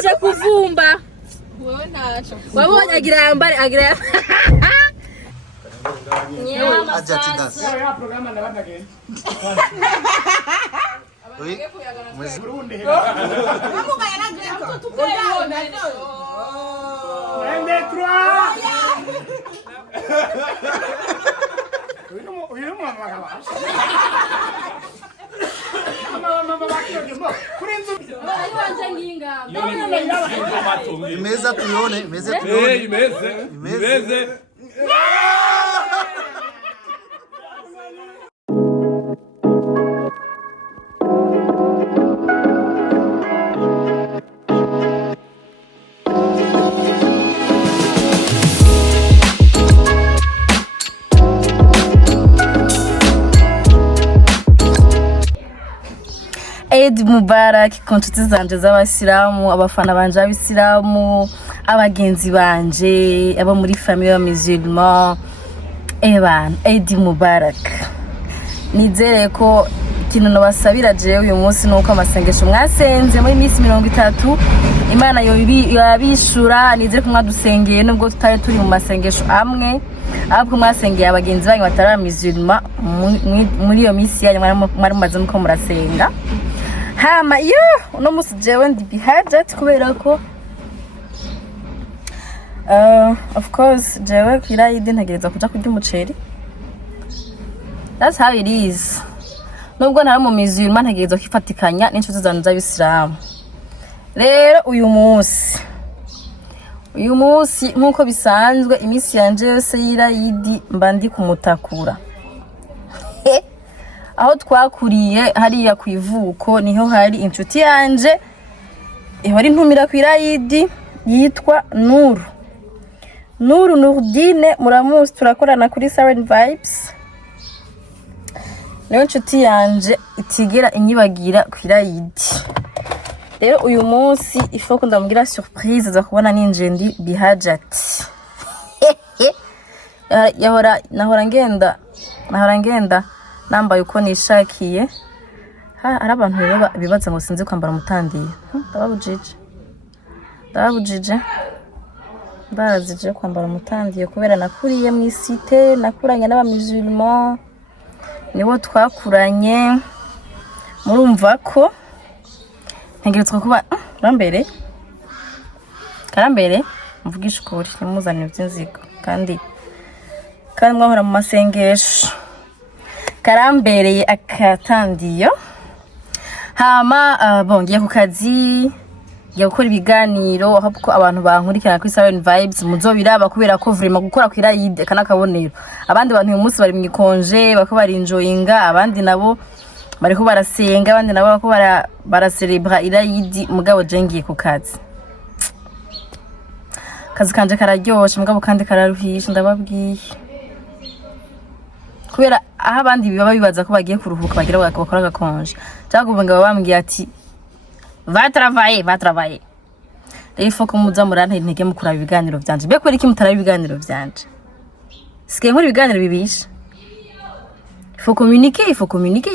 aje kuvumba wewe ntacho wabonye agira aja tidasi ya programa ndabagenda oui mwezi Burundi Namugaya na greko tukayona ende 3 uyu mwana wakabasha imeza tuione imeze Eid Mubarak ku nshuti zanje z'abasilamu abafana banje abisilamu abagenzi banje abo muri famille musulman eban Eid Mubarak nizere ko ikintu nabasabira je uyu munsi nuko amasengesho mwasenze muri minsi 30 Imana yabishura nizere ko mwadusengeye nubwo tutari turi mu masengesho amwe ahubwo mwasengeye abagenzi banyu batari musulman muri iyo minsi yanyu mwari mumaze muko murasenga hama uno musi jewe ndi bihajat kubera ko of course jewe kirayidi ntagereza kuja kurya umuceri. That's how it is. Nubwo ntari mu musulman ntagereza kwifatikanya n'inshuti zanje z'abisilamu. Rero uyu munsi nkuko bisanzwe imisi yanje yose y'irayidi mba ndi kumutakura. Aho twakuriye hariya ku ivuko niho hari inshuti yanje ihora intumira ku irayidi yitwa Nurdine muramuzi turakorana kuri Siren Vibes. Niyo inshuti yanje itigera inyibagira ku irayidi. Rero uyu munsi ifoko ndamubwira surprise za kubona ninje ndi bihajat. Nahora ngenda nambaye uko nishakiye. Hari abantu rero bibaza ngo sinzi kwambara umutandiye. Ndabujije. Barazije kwambara umutandiye kubera nakuriye mu isite, nakuranye n'abamusulman. Nibo twakuranye. Murumva ko ntegerezwa kuba karambere mvugisha ukuri nimuzanire by'inzigo kandi mwahora mu masengesho. Karambereye akatandiyo hama bongiye ku kazi ngiye gukora ibiganiro ahubwo abantu bankurikirana kuri Siren Vibes muzobiraba kubera ko vraiment gukora ku irayidi kana kabonero abandi bantu uyu munsi bari mu gikonje bako bari enjoyinga abandi nabo bariko barasenga abandi nabo bako baracelebra irayidi mugabo jengiye ku kazi kanje kararyoshe mugabo kandi kararuhisha ndababwiye kubera aho abandi baba bibaza ko bagiye kuruhuka bagira bakora gakonje cyangwa ngo bambwiye ati va travailler rero foko muza murante intege mukura ibiganiro byanje be kwera iki mutara ibiganiro byanje sike nkuri ibiganiro bibisha il faut communiquer il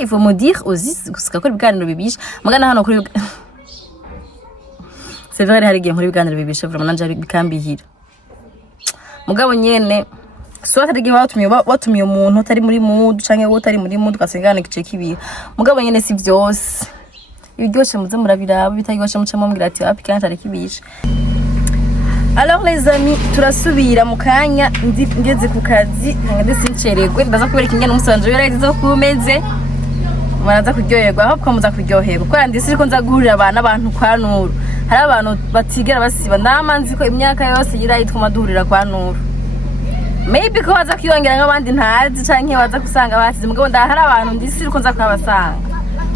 faut me dire aussi ko ibiganiro bibisha mugana hano kuri c'est vrai hari nkuri ibiganiro bibisha vraiment nanje bikambihira mugabo nyene so hatari watumiye umuntu utari muri mood canke utari muri mood gasengana kice kibi mugabo nyene si byose ibiryoshe muze murabiraba bitagoshe muce mumbwira ati api kandi ari kibisha. Alors les amis turasubira mu kanya ngeze ku kazi ngende sincererwe ndaza kubera kingene umusanje yaragize kumeze maraza kuryoherwa aho muza kuryoherwa kuko ndi siriko nza guhurira abantu kwa Nuru hari abantu batigera basiba ndamanzi ko imyaka yose yirayitwa madurira kwa Nuru maybe ko waza kwiyongera nk'abandi ntazi canke waza kusanga basize mugabo ndahari abantu ndisiri ko nza kwabasanga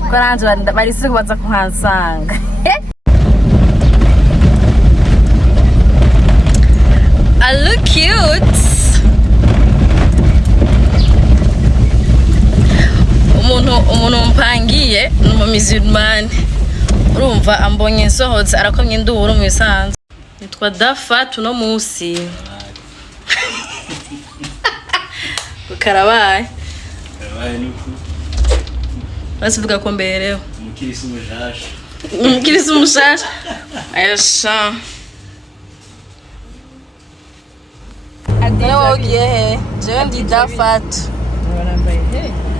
ko nanje bari siri baza kuhansanga. I look cute. Umuntu mpangiye mu musulman urumva ambonye nsohotse arakomye ndubura mu bisanzwe nitwa Dafa tuno musi Karabaye nuko basivuga ko mbereho umukirisi umujasha Kirisi umushasha. Ayasha. Nawe ugiye he? Jewe ndi dafatu.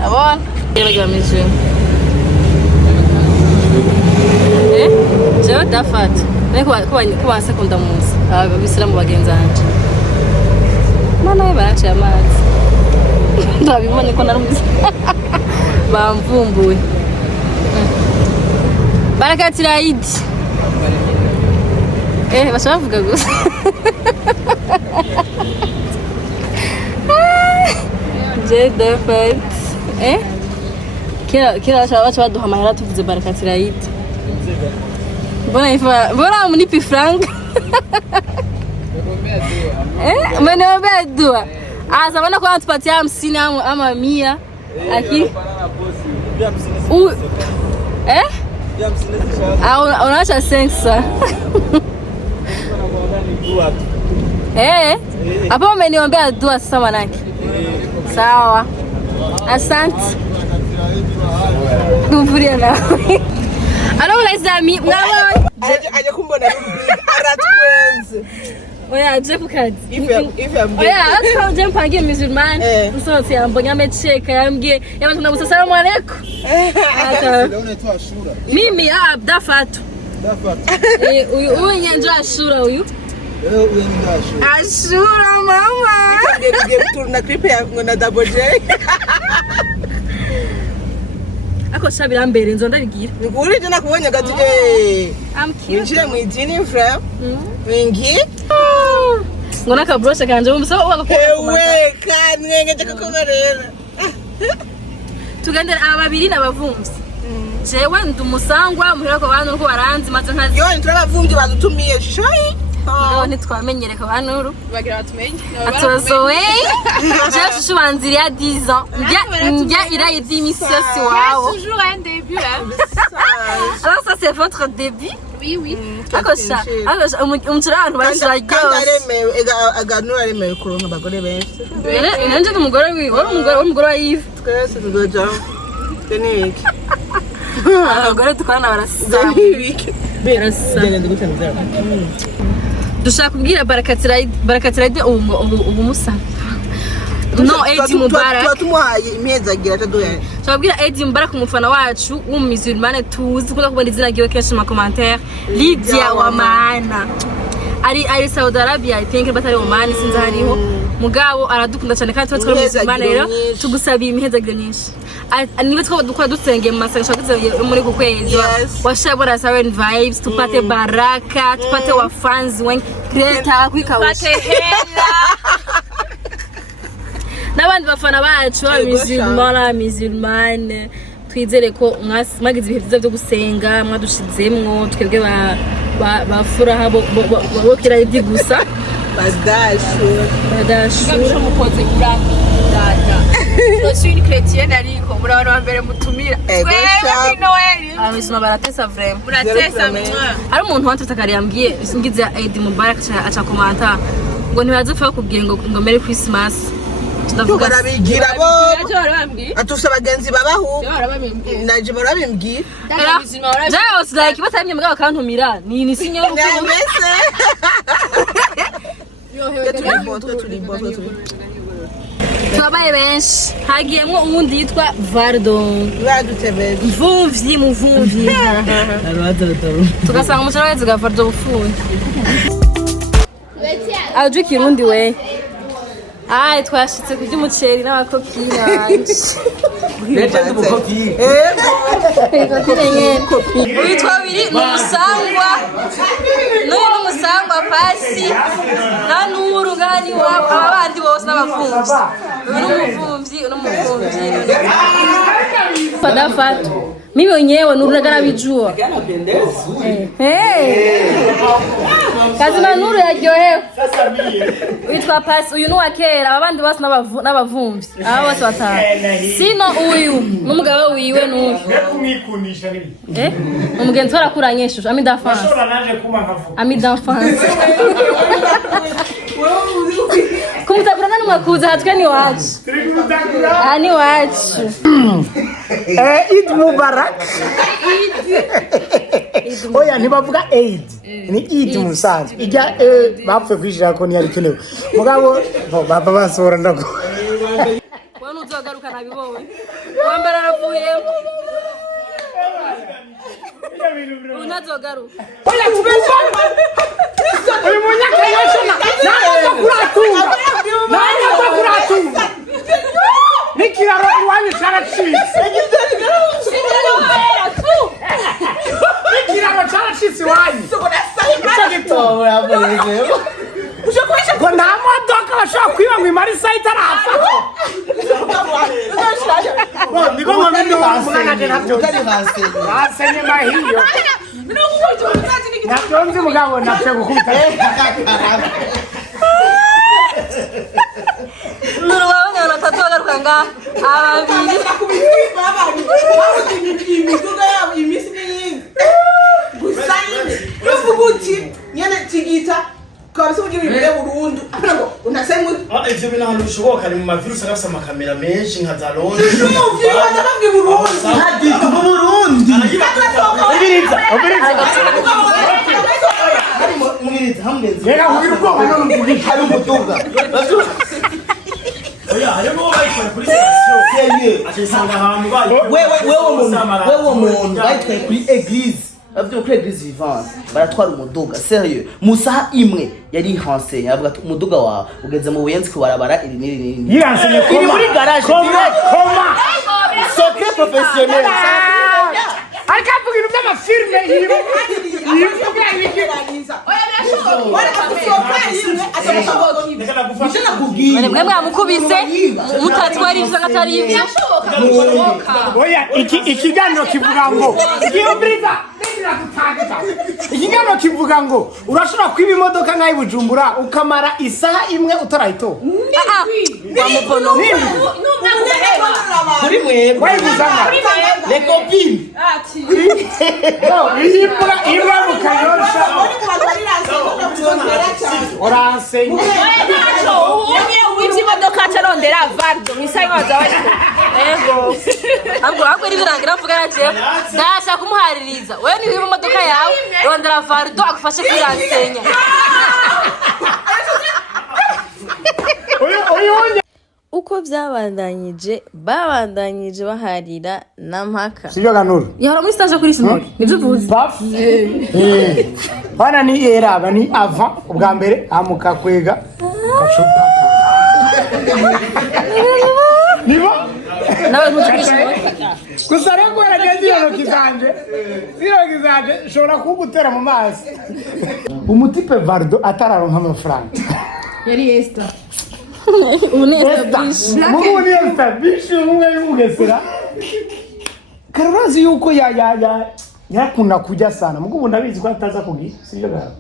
Abona? Yega mizu. Jewe dafatu. Kuba sekunda muzi. Abisilamu bagenzanje. Mana baracha amazi. Ndabibone ko narumuzi. Bamvumbuye. Barakatira Idi. Bashavuga gusa. Jedafat. Kila bacha baduha amahera tuvuze barakatira Idi. Mbona munipi frank? Mwenye dua. Zamana kwa tupatia 50 ama 100. Aki. Unaacha sensa. Hapo umeniombea dua sasa manaki. Sawa. Asante. Kuvuria na. Alors les amis, aje kumbona aratwenze. Oya je kukazi. If I'm Oya atwa je mpangie musulman. Usote yambonya amecheka yambwiye yabantu nabusa salamu alaykum. Unaitwa Ashura. Mimi dafatu. Uyu nyenjo Ashura uyu. Uyu ni Ashura. Ashura mama. Ngiye turna clip yangu na double J. Ako shabira mbere nzo ndabigira. Nguri je nakubonye gati Winjire mu idini frère. Wingi. Ngona ka brosha kanje umsa wakakora. Ewe kanenge cyakomerera. Tugendera aba babiri nabavumvye. Jewe ndumusangwa muhera ko bantu ko baranzi maze nkazi. Yo nturabavumvye badutumiye shoyi. Aho ntitwamenyereka bantu bagira batumenye. Atozowe. Je suis banziri ya 10 ans. Ndia ira yedi misasi wao. Toujours un début hein. Alors ça c'est votre début? Oui. Akosha umuturabantu bashiragyo. Aganura remewe kuronka abagore benshi. Nanje umugore wi, umugore wa Yves. Twese tuzoja. Teniki. Abagore tukwana barasa. Dushaka kubwira barakatira ubu musa. No Edi Mubarak. Tumuhaye impezagira tadoya. Twabwira Edi Mubarak umufana wacu w'umusulmane tuzi kuko kubona izina giwe kenshi mu commentaire. Lydia wa maana. Ari Saudi Arabia, I think batari Oman sinzi hariho. Mugabo aradukunda cyane kandi twatwara umusulmane rero tugusabiye imihezagiro nyinshi. Niba twakora dusenge mu masengesho muri ku kwezi washabora seven vibes tupate baraka tupate wa fans wengi creator kwikausha n'abandi bafana bacu musulmane twizere ko mwagize ibihe byiza byo gusenga mwadushizemwo twebwe bafura habo bokira ibyi gusa badashu mukoze kuramba data. Je suis une chrétienne ariko murabana wa mbere mutumira. Twebwe Noel. Abizima baratesa vraiment. Muratesa mwa. Ari umuntu wantutakari yambwiye singize Edi Mubarak acha komanta ngo ntibazofa kubwira ngo Merry Christmas. Tuvuga nabigira bo. Yaje barabambwiye. Atufisa bagenzi babaho. Barabambwiye. Naje barabimbwira. Just like batamye mugabo kantumira ni sinyo ruko. Twabaye benshi hagiyemwo uwundi yitwa Vardon muvumvyi tugasanga umucara wezi ga Vardon ufundi aje kirundi we twashitse kurya umuceri n'abakopina banje Leta n'umukopi. Witwa biri n'umusangwa n'uyu n'umusangwa pasi na nuru gani wabo abandi bose n'abavumvyi n'umuvumvyi Fadafatu mimi wenyewe nuru nagarabijua kazi na nuru yaryohewe witwa pasi uyu n'uwa kera abandi bose n'abavumvyi aba bose batanu sino uyu n'umugabo wiwe n'uyu kumikundisha nibi umugenzi warakuranye shusho ami d'enfance ashobora naje kuma nkavuga ami d'enfance kumutakura nani mwakuza hatwe ni wacu ni wacu Eid Mubarak. oya ntibavuga aid ni eid musanze ijya bapfuye kwishira ko ntiyari kenewe mugabo baba basohora ndago wowe nuzogaruka nabibonye wambara aravuye unazogaruka oya tubesha uyu munyaka yoshona nayo kuratunga nikiraro iwanyu cyaracitse nikiraro cyaracitse iwanyu ngo nta modoka bashobora kwiba ngo imare isaha itarafatwa niko ngo mbindumuganaje basenye mahiyo nabyo nzi mugabo napfe gukubita nuru wawe ngana tatogaruka nga ababiri imiduga yabo imisi n'iyindi gusa n'uvuga uti nyene tigita kabisa kugira ibire burundu ngo unasema ivyo bintu bishoboka ni mu mavirus agafisa amakamera menshi nka za Londres n'umuviri watanabwe Burundi hadi ku Burundi umiriza hamweze reka kugira ubwoba no mvugisha hari umuduga oya harimo bayikora kuri station akisanga ahantu bayi wewe muntu bayitwaye kuri eglise bavyo kuri eglise vivante baratwara umuduga sérieux musaha imwe yari hanse yavuga ati umuduga wawe ugeze mu buyenzi kubarabara iri niri yiransenye iri muri garage koma secret professionnel ariko avuga ibintu by'amafilme mwe mwamukubise mutatwara ivyo ngatari ivyo oya ikiganiro kivuga ngo ikiganiro kivuga ngo urashobora kwiba imodoka nk'ayi Bujumbura ukamara isaha imwe utarayitoba wamukono kuri mwebwe wayiguzanga les copines imbwa mukanyosha oransenye uwivye imodoka acarondera vardo misayi waza ego ahubwo ari birangira mvuga yaje ndashaka kumuhaririza wewe ni wiba imodoka yawe rondera vardo agufashe kwiransenya uko babandanyije baharira na mpaka sivyo ganuru yahora muri stage kuri sinoke nibyo uvuze bana ni era ni ava ubwa mbere amuka kwega kacupa nibo nawe ntutukishe gusa rero ko yaragenze iroki zanje shobora kugutera mu mazi umutipe Vardo atararonka amafaranga yari Esther mugu ni Esther bishi umwe y'ugesera Karorazi yuko yakunda kujya sana mugu ndabizi ko ataza kugira sivyo gara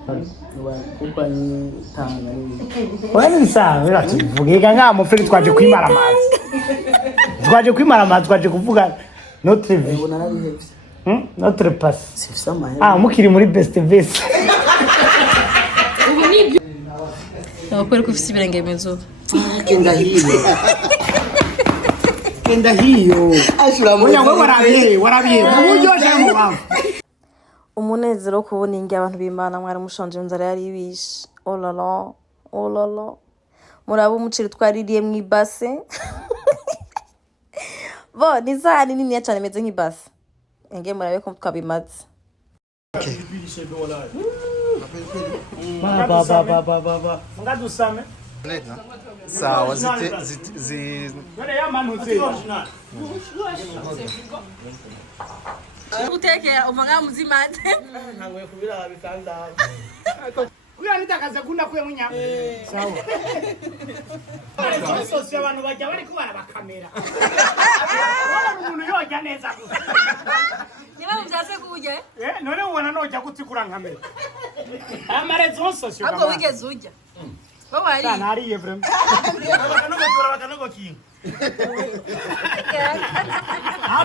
kuko ni tanga wani sawa biratuvuga nka mufiri twaje kwimara amazi twaje kuvuga notre vie notre passe mukiri muri best best nakwere ko ufite ibirenge bimezo kenda hiyo oya ngo warabiye uburyo je mu bamwe umunezero kubona ingi abantu bimana mwari mushonje inzara yari ibishe olala murabo umuciri twaririye mu ibase bo nizani nini cyane meze nk'ibase enge murabe ko twabimaze Baba. Ngadusame. Sawa None yamanutse. Utekera uvanga muzimate. ntangoye kubira bikanda Kuya nitakaze kunda kwe munya. Sawa. Sose abantu bajya bari kubara bakamera. Wala umuntu yoja neza gusa. Niba mbyase kuje? None ubona noja gutikura nkamera. Amarezo sose. Ahubwo wigeze ujya. Baba ari. Sana ari Evrem. bakanogo kinga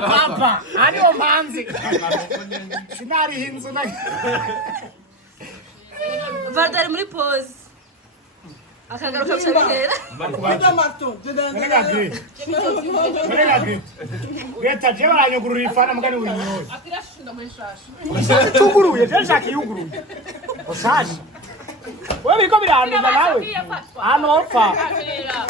Papa, ani omanzi. Sinari hinzu na. Vardari muri pause. akagaruka cyabihera Kubaza mato. Nenga Greta. Nenga Greta. Greta je baranyugurura ifana mugani uri nyoye. akirashunda muri shasha Tuguruye je nshaka yuguruye. Osaje. Wewe biko biranduza nawe. Hano opfa. akirera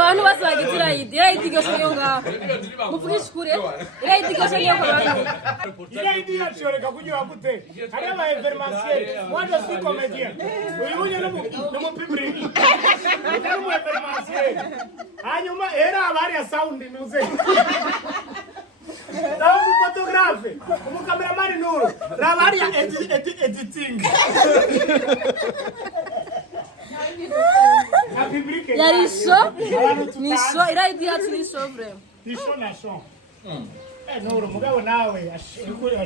abantu bose bagize irayidi igosha niyo ngaho muvugisha ukuri irayidi igosha niyo ngaho Irayidi yashoreka kunyura gute? Hari aba evenementiel, moi je suis comédien. Uyunye no mu public. Utari mu evenementiel. Hanyuma era abari ya sound nuze. Dawa mu photographe, mu cameraman nuru. Rabari ya editing. Na public. yari so ni so irayidi yacu ni so vraiment Tisho na show. Nuru mugabo nawe ashikuri.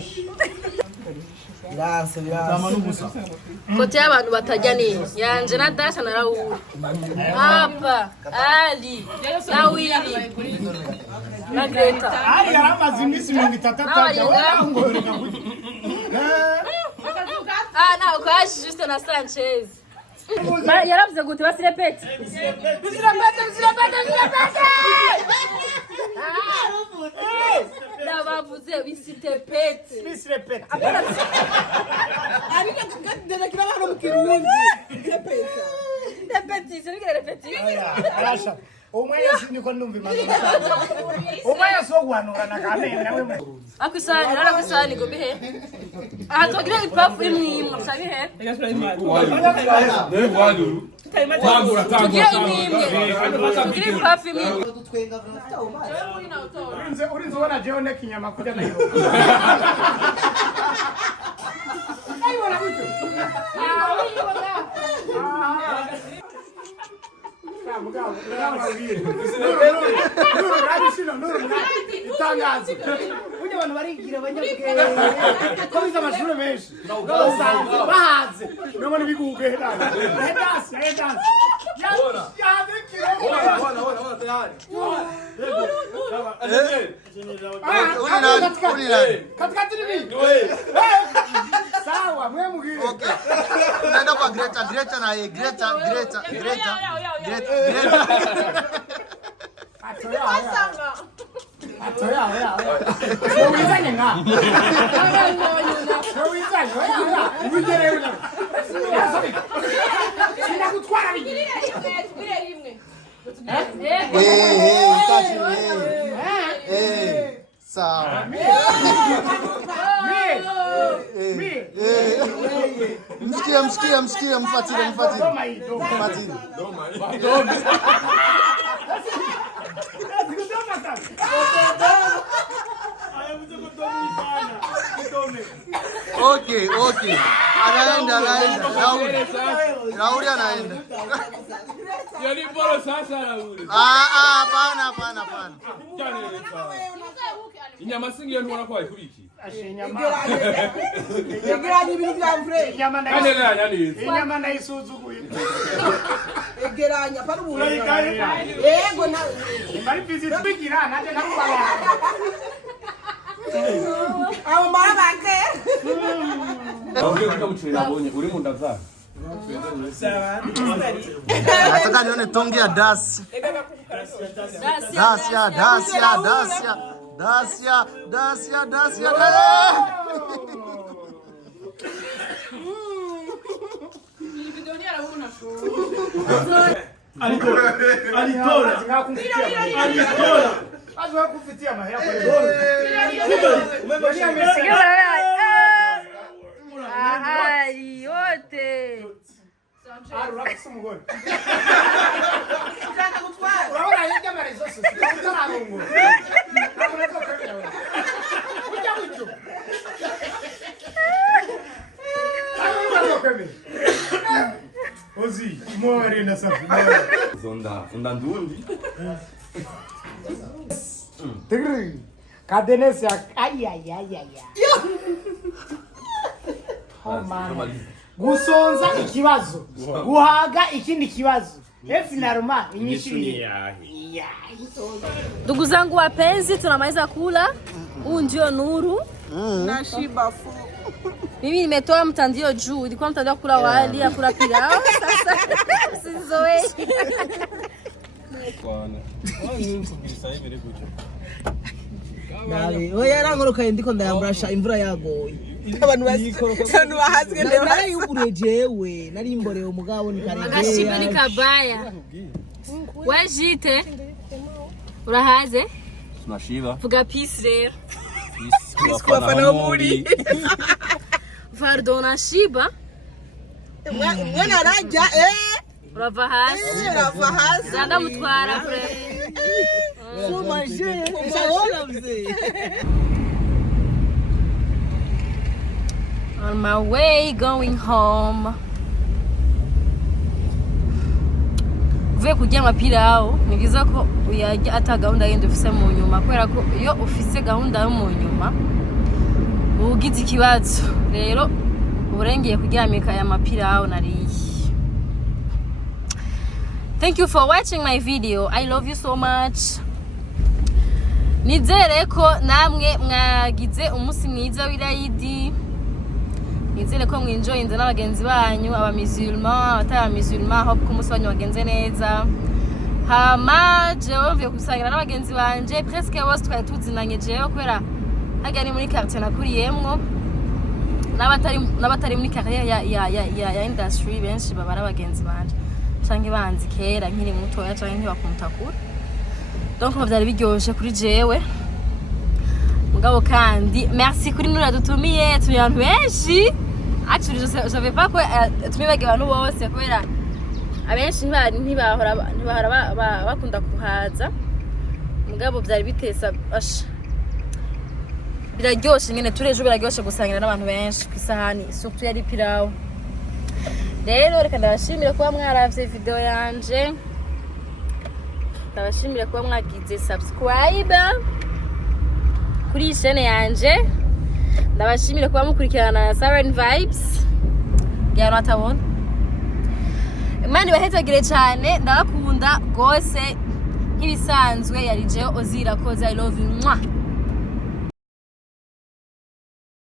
kote y'abantu batajya neza yanje na Dasha na Raoul hapa Ali na Willy na Greta Ari yaramaze iminsi 33 ngoreka kuki. na ukashi juste na Sanchez yaravuze gute basirepete bavuze bisitepete Bisirepete. Ariko kakadera kira bano mu Kirundi. Repeta. repetition ni repetition Arasha. Umwe yasi niko ndumva imana. Umwe yasogwanura na kamera nawe. akwisani rara kwisani go bihe atogira ipafu imwe sabihe tugira tugira ipafu imwe Urinze ubona jewe ne kinyama kujya nayo. Ayibona gutyo. Itangazo. Ujye abantu barigira abanyabwenge. Ko biza amashuri menshi. Bahaze. None biguge hano. Hedasi. Katikati ni vipi? Sawa, mwe mugire. Okay. Unaenda kwa Greta na yeye Greta. Atoya. Uwizanye nga. Ubigere una. Sina kutwara bigi. Sawa. Msikia mfatile. Okay. Anaenda. Rauli anaenda. Yani bora sasa Rauli. Hapana. Inyama singi yenu wanakuwa ikuriki. Egera ni ibintu bya mfre. Kanela yani hizi. Inyama na isuzuguye. Egeranya para umuntu. Yego na. Bari visit bigira naje nakubala. Abo mara bake. Ongea kama mchele nabonye uri mu ndavana. Nataka nione tonge ya Dasia. Alitola. Azwa kufitia mahera kwa yote Arura kusumugoni. Utaka kutwara. Urabona yajya marezo sisi. Utarango. Akureko kwera wewe. Ujya gutyo. Akureko kwera. Ozi, more na safi. Zonda ndundi. Tigri. Kadenesi ay. Oh man. Gusonza ikibazo. Guhaga ikindi kibazo. Finalma inyishiri. Ndugu zangu wapenzi, tunamaliza kula. Huu ndio Nuru. Na shiba fu. Mimi nimetoa mtandio juu, ilikuwa mtandio kula wali, kula pilau. Sasa usizoe. Bwana. Wani kubisa hivi rero gucyo. Nawe oya rangoroka ndiko ndayambrasha imvura yagoye. Abantu bahazwe ndeba. Narayuguriye jewe, nari imboreye umugabo ni kare. Agashiba ni kabaya. Wajite. Urahaze? Tunashiba. Vuga peace rero. Peace kwa fana muri. Vardona shiba. Mwana raja Urava hasi. Urava hasi. Zanda mutwara pre. Fuma je. Saona mzee. On my way going home. Uvuye kurya amapirawo ni byiza ko uyajya ata gahunda yindi ufise mu nyuma kubera ko iyo ufise gahunda yo mu nyuma ugize ikibazo rero urengeye kuryamika aya mapirawo nariye. Thank you for watching my video. I love you so much. Nizere ko namwe mwagize umunsi mwiza w'irayidi. Nizere ko mwinjoyinze n'abagenzi banyu aba musulman ataba musulman hope ko umunsi wanyu wagenze neza. Hama jewe mvuye kusangira n'abagenzi banje presque bose twari tuzinanye jewe kubera hagari muri quartier nakuriyemwo n'abatari muri carrière ya industry benshi babara abagenzi banje canke banzi kera nkiri mutoya canke ntibakumtakura. Donc byari biryoshe kuri jewe. Mugabo kandi merci kuri Nura dutumiye turi abantu benshi. Actually je savais pas quoi tumibage abantu bose kubera abenshi ntibahora bakunda kuhaza. Mugabo byari bitesa biraryoshe nyene turejo biraryoshe gusangira n'abantu benshi kwisahani surtout yari pilau. Rero reka ndabashimira kuba mwaravye video yanje. Ndabashimira kuba mwagize subscribe kuri channel yanje. Ndabashimira kuba mukurikirana na Siren Vibes. Yano atabona. Imana ibahezagire cyane ndabakunda gose nk'ibisanzwe yari je ozira koza I love you.